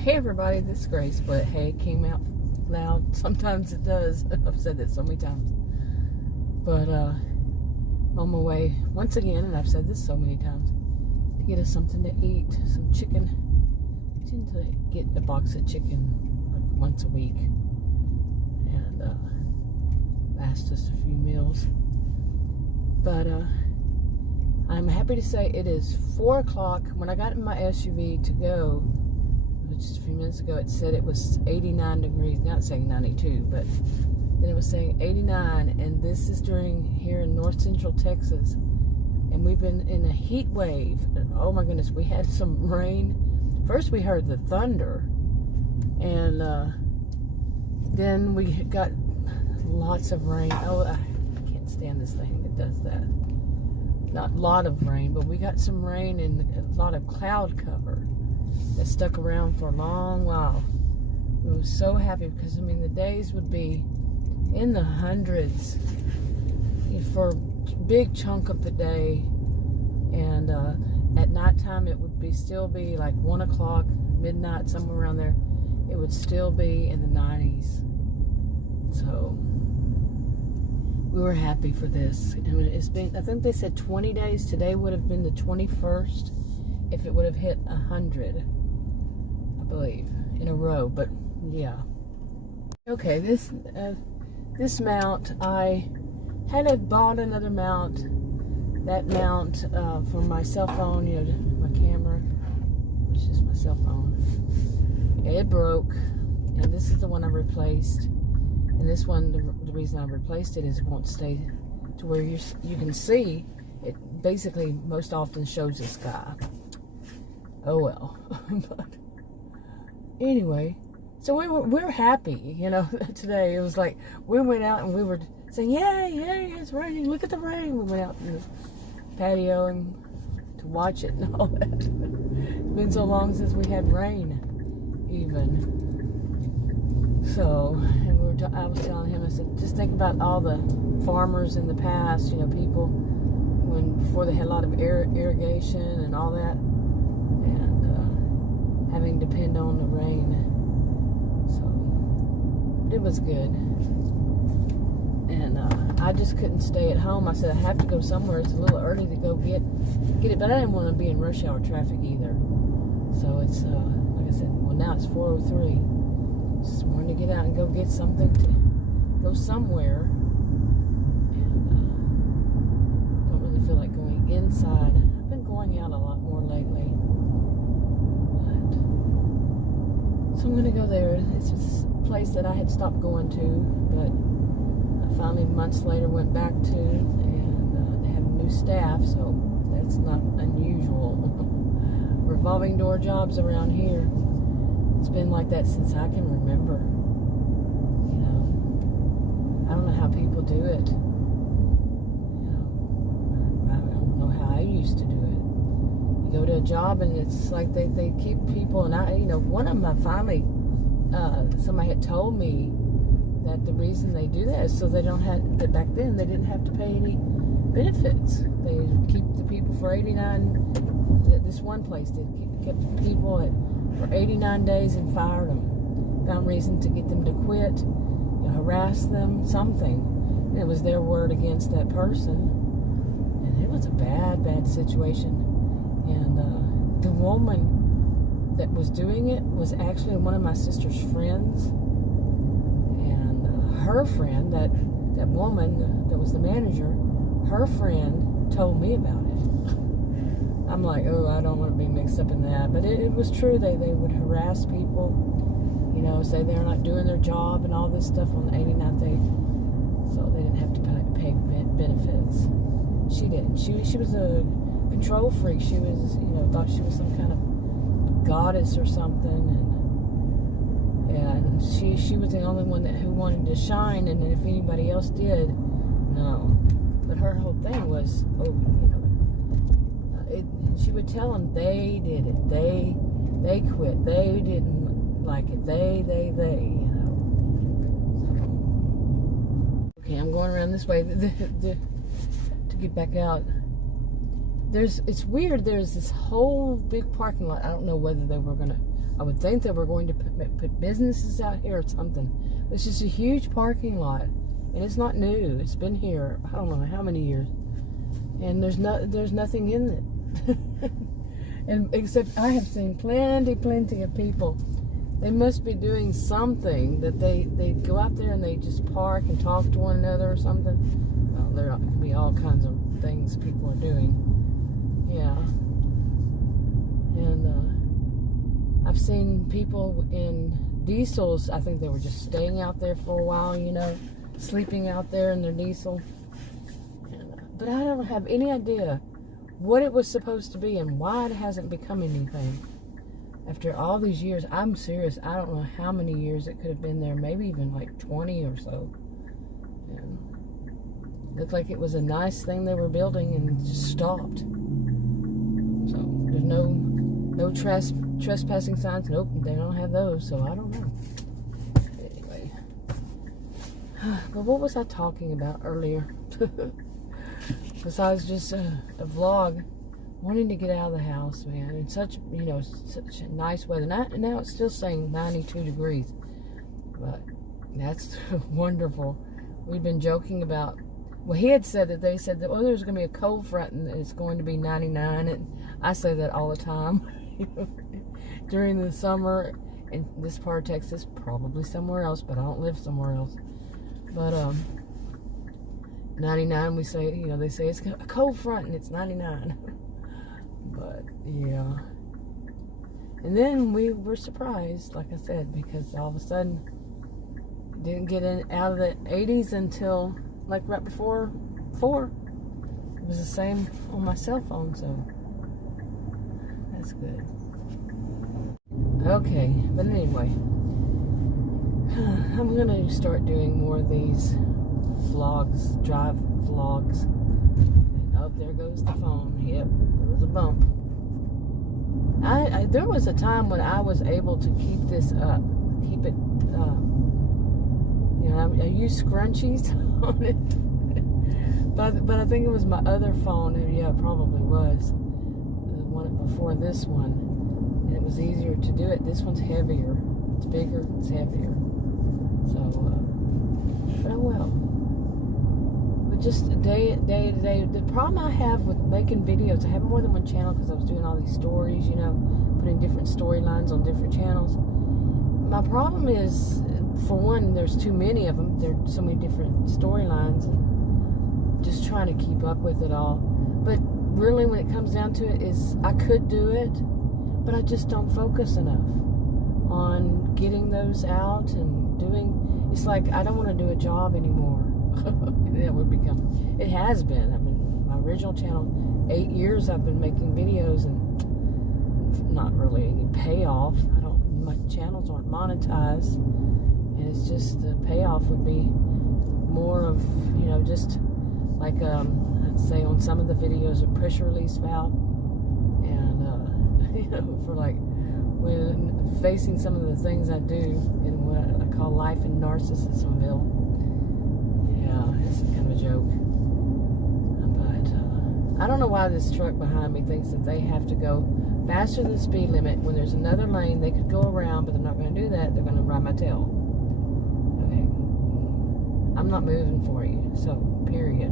Hey everybody, this is Grace, but hey, it came out loud. Sometimes it does. I've said that so many times. But I'm on my way once again, and I've said this so many times, to get us something to eat, some chicken. I tend to get a box of chicken like once a week, and last us a few meals. But I'm happy to say it is 4 o'clock. When I got in my SUV to go, which a few minutes ago, it said it was 89 degrees, not saying 92, but then it was saying 89, and this is during here in north central Texas, and we've been in a heat wave. Oh my goodness, we had some rain. First we heard the thunder, and then we got lots of rain. Oh, I can't stand this thing that does that. Not a lot of rain, but we got some rain and a lot of cloud cover that stuck around for a long while. We were so happy because, I mean, the days would be in the hundreds for a big chunk of the day, and at nighttime it would still be like 1 o'clock, midnight, somewhere around there. It would still be in the 90s. So we were happy for this. And it's been, I think they said 20 days. Today would have been the 21st if it would have hit 100, I believe, in a row. But yeah. Okay, this mount, I had bought another mount. That mount for my cell phone, you know, my camera, which is my cell phone. It broke, and this is the one I replaced. And this one, the reason I replaced it is it won't stay to where you can see. It basically most often shows the sky. Oh well. But anyway, so we're happy, you know. Today it was like we went out and we were saying, "Yay, yay, it's raining! Look at the rain!" We went out in the patio and to watch it and all that. It's been so long since we had rain, even. So, and I was telling him, I said, just think about all the farmers in the past, you know, people before they had a lot of irrigation and all that, and having to depend on the rain. So it was good, and I just couldn't stay at home. I said I have to go somewhere. It's a little early to go get it, but I didn't want to be in rush hour traffic either. So it's like I said, well, now it's 4:03. Just wanted to get out and go get something to go somewhere, and don't really feel like going inside. I've been going out a lot more lately, but so I'm gonna go there. It's just a place that I had stopped going to, but I finally months later went back to, and they have new staff, so that's not unusual. Revolving door jobs around here. It's been like that since I can remember. You know, I don't know how people do it. You know, I don't know how I used to do it. You go to a job and it's like they keep people, and I, you know, one of them finally, somebody had told me that the reason they do that is so they don't have, that back then they didn't have to pay any benefits. They keep the people for 89, this one place did, kept the people for 89 days and fired them. Found reason to get them to quit, you know, harass them, something. And it was their word against that person. And it was a bad, bad situation. And the woman that was doing it was actually one of my sister's friends. And her friend, that woman that was the manager, her friend told me about it. I'm like, oh, I don't want to be mixed up in that. But it was true. They would harass people, you know, say they're not doing their job and all this stuff on the 89th day. So they didn't have to pay benefits. She didn't. She was a control freak. She was, you know, thought she was some kind of goddess or something. And she was the only one who wanted to shine. And if anybody else did, no. But her whole thing was, oh, you know, she would tell them they did it, they quit, they didn't like it, they, you know. Okay, I'm going around this way to get back out. It's weird, there's this whole big parking lot. I don't know whether they were gonna I would think they were going to put businesses out here or something. It's just a huge parking lot, and it's not new. It's been here, I don't know how many years, and there's nothing in it. And except I have seen plenty of people. They must be doing something that they go out there and they just park and talk to one another or something. Well, there can be all kinds of things people are doing. Yeah. And I've seen people in diesels. I think they were just staying out there for a while, you know, sleeping out there in their diesel. But I don't have any idea what it was supposed to be and why it hasn't become anything. After all these years, I'm serious, I don't know how many years it could have been there, maybe even like 20 or so. And it looked like it was a nice thing they were building and just stopped. So there's no trespassing signs. Nope, they don't have those, so I don't know. Anyway. But what was I talking about earlier? Besides just a vlog. Wanting to get out of the house, man, in such nice weather. Now it's still saying 92 degrees, but that's wonderful. We've been joking about, well, he had said that they said that, oh, there's going to be a cold front and it's going to be 99, and I say that all the time. During the summer in this part of Texas, probably somewhere else, but I don't live somewhere else. But 99, we say, they say it's a cold front and it's 99. But yeah, and then we were surprised, like I said, because all of a sudden it didn't get out of the 80s until like right before 4. It was the same on my cell phone, so that's good. Okay, but anyway, I'm gonna start doing more of these vlogs, drive vlogs. And oh, there goes the phone. Yep. A bump. There was a time when I was able to keep this up, keep it, I used scrunchies on it, but I think it was my other phone, and yeah, it probably was the one before this one, and it was easier to do it. This one's heavier, it's bigger, it's heavier, so, but oh well. Just day to day. The problem I have with making videos, I have more than one channel because I was doing all these stories, putting different storylines on different channels. My problem is, for one, there's too many of them. There are so many different storylines, and just trying to keep up with it all. But really, when it comes down to it, is I could do it, but I just don't focus enough on getting those out and doing. It's like I don't want to do a job anymore. It would become, it has been. I've been, my original channel, 8 years I've been making videos and not really any payoff. My channels aren't monetized, and it's just the payoff would be more of, just like, I'd say on some of the videos, a pressure release valve, and, for like, when facing some of the things I do in what I call life in Narcissismville. Yeah, it's kind of a joke. But I don't know why this truck behind me thinks that they have to go faster than the speed limit when there's another lane. They could go around, but they're not going to do that. They're going to ride my tail. Okay. I'm not moving for you, so period.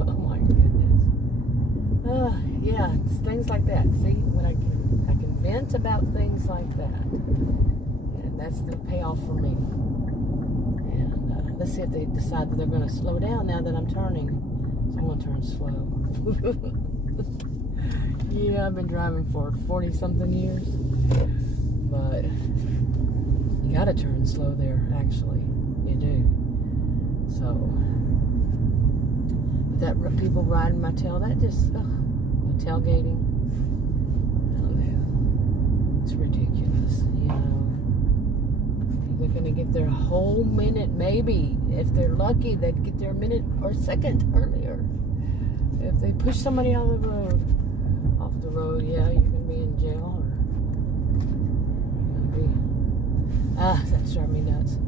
Oh my goodness. Yeah, it's things like that. See, when I can vent about things like that, and that's the payoff for me. And let's see if they decide that they're going to slow down now that I'm turning. So I'm going to turn slow. Yeah, I've been driving for 40-something years, but you got to turn slow there. Actually, you do. So, but that people riding my tail, that just tailgating. It's ridiculous, They're going to get their whole minute, maybe. If they're lucky, they'd get their minute or second earlier. If they push somebody off the road, yeah, you're going to be in jail, or you're going to be, that's driving me nuts.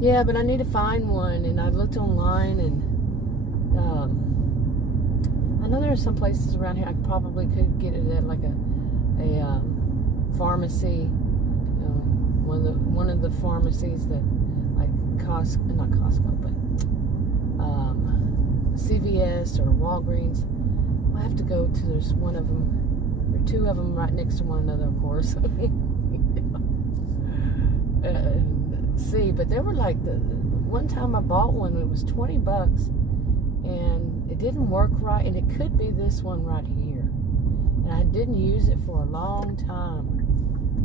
Yeah, but I need to find one, and I looked online, and I know there are some places around here I probably could get it at like a pharmacy, one of the pharmacies that, like Costco, not Costco, but CVS or Walgreens. I have to go to, there's one of them, there are two of them right next to one another, of course. See, but they were like, the one time I bought one, it was $20, and it didn't work right, and it could be this one right here. And I didn't use it for a long time,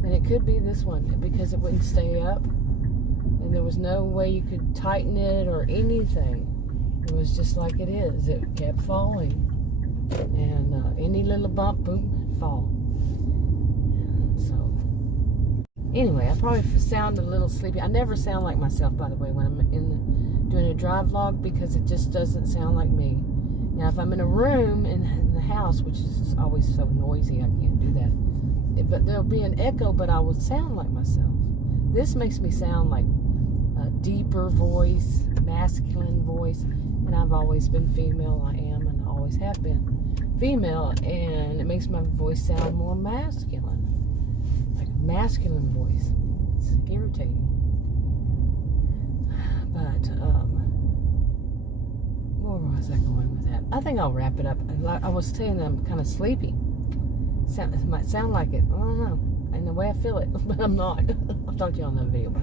and it could be this one because it wouldn't stay up, and there was no way you could tighten it or anything. It was just like it is. It kept falling, and any little bump, boom, it'd fall. And so, anyway, I probably sound a little sleepy. I never sound like myself, by the way, when I'm doing a drive vlog, because it just doesn't sound like me. Now, if I'm in a room in the house, which is always so noisy, I can't do that. But there'll be an echo, but I will sound like myself. This makes me sound like a deeper voice, masculine voice, and I've always been female. I am, and I always have been female, and it makes my voice sound more masculine, like a masculine voice. It's irritating. But where was I going with that? I think I'll wrap it up. I was saying that I'm kind of sleepy. It might sound like it. I don't know. And the way I feel it, but I'm not. I'll talk to you on the video. Bye.